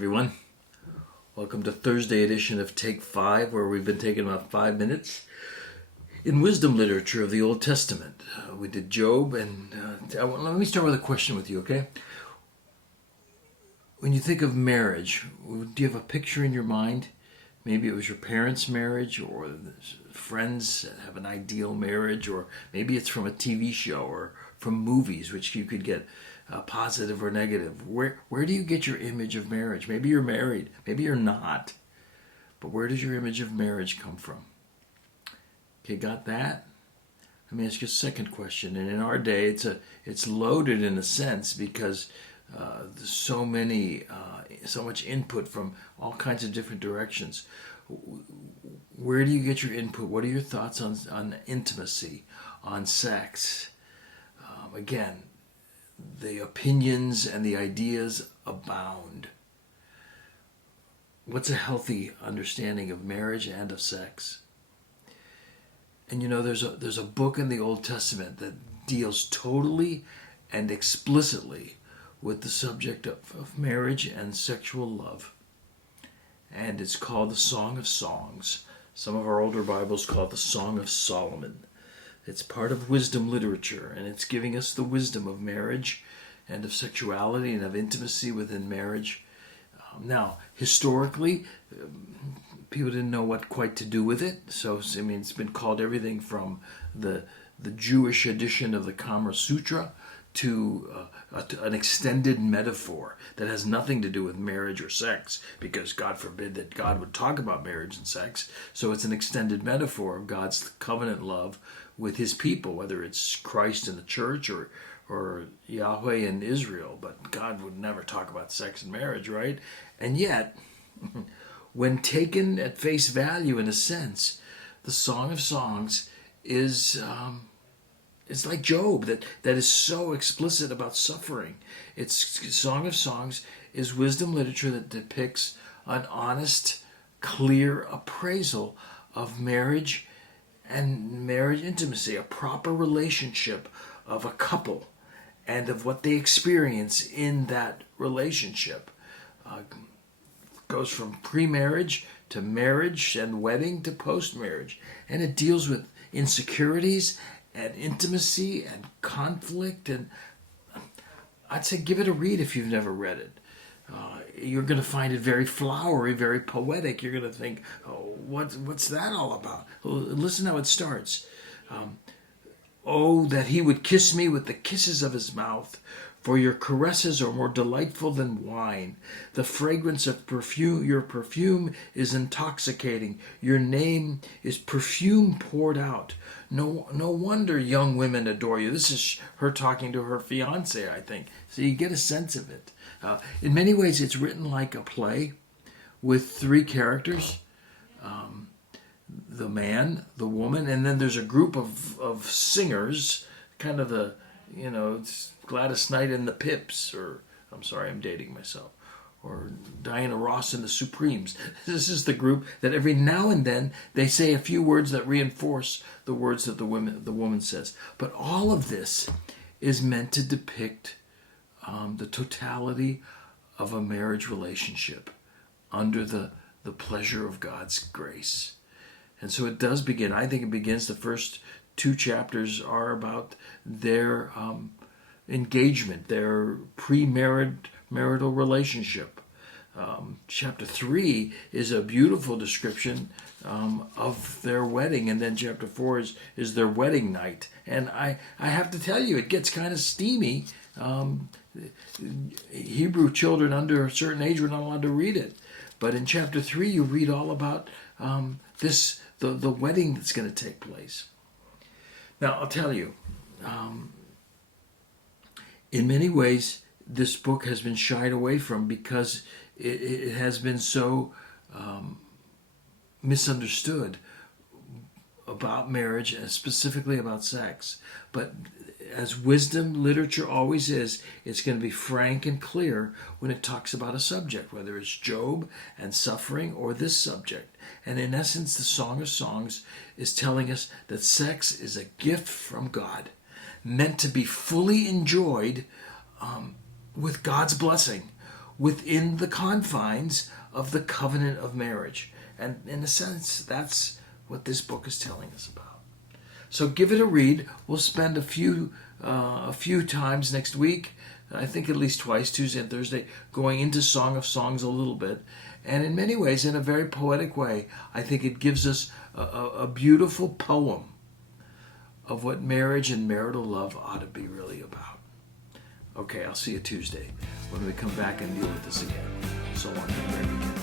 everyone. Welcome to Thursday edition of Take 5, where we've been taking about 5 minutes in wisdom literature of the Old Testament. We did Job, and let me start with a question with you, okay? When you think of marriage, do you have a picture in your mind? Maybe it was your parents' marriage, or friends that have an ideal marriage, or maybe it's from a TV show or from movies, which you could get positive or negative. Where do you get your image of marriage? Maybe you're married, maybe you're not, but where does your image of marriage come from? Okay, got that? Let me ask you a second question. And in our day, it's loaded in a sense because there's so much input from all kinds of different directions. Where do you get your input? What are your thoughts on intimacy, on sex? Again, the opinions and the ideas abound. What's a healthy understanding of marriage and of sex? And you know, there's a book in the Old Testament that deals totally and explicitly with the subject of marriage and sexual love. And it's called the Song of Songs. Some of our older Bibles call it the Song of Solomon. It's part of wisdom literature, and it's giving us the wisdom of marriage and of sexuality and of intimacy within marriage. Now, historically, people didn't know what quite to do with it. So, I mean, it's been called everything from the Jewish edition of the Kama Sutra to an extended metaphor that has nothing to do with marriage or sex, because God forbid that God would talk about marriage and sex. So it's an extended metaphor of God's covenant love with his people, whether it's Christ in the church or Yahweh in Israel. But God would never talk about sex and marriage, right? And yet, when taken at face value, in a sense, the Song of Songs is it's like Job, that is so explicit about suffering. It's Song of Songs is wisdom literature that depicts an honest, clear appraisal of marriage and marriage intimacy, a proper relationship of a couple, and of what they experience in that relationship. Goes from pre-marriage to marriage and wedding to post-marriage. And it deals with insecurities and intimacy and conflict. And I'd say give it a read if you've never read it. You're going to find it very flowery, very poetic. You're going to think, oh, what's that all about? Well, listen how it starts. Oh, that he would kiss me with the kisses of his mouth, for your caresses are more delightful than wine. The fragrance of perfume, your perfume is intoxicating. Your name is perfume poured out. No wonder young women adore you. This is her talking to her fiance, I think. So you get a sense of it. In many ways, it's written like a play with three characters. The man, the woman, and then there's a group of singers, kind of the, it's Gladys Knight and the Pips, or, I'm sorry, I'm dating myself, or Diana Ross and the Supremes. This is the group that every now and then they say a few words that reinforce the words that the woman says. But all of this is meant to depict the totality of a marriage relationship under the pleasure of God's grace. And so it does begin. I think it begins, the first 2 chapters are about their engagement, their pre-marital relationship. Chapter 3 is a beautiful description of their wedding, and then chapter 4 is their wedding night. And I have to tell you, it gets kind of steamy. Hebrew children under a certain age were not allowed to read it. But in chapter 3, you read all about the wedding that's going to take place. Now, I'll tell you, in many ways, this book has been shied away from because it has been so misunderstood about marriage and specifically about sex. But as wisdom literature always is, it's going to be frank and clear when it talks about a subject, whether it's Job and suffering or this subject. And in essence, the Song of Songs is telling us that sex is a gift from God, meant to be fully enjoyed with God's blessing, within the confines of the covenant of marriage. And in a sense, that's what this book is telling us about. So give it a read. We'll spend a few times next week, I think at least twice, Tuesday and Thursday, going into Song of Songs a little bit. And in many ways, in a very poetic way, I think it gives us a beautiful poem of what marriage and marital love ought to be really about. Okay, I'll see you Tuesday when we come back and deal with this again. So long, have a great weekend.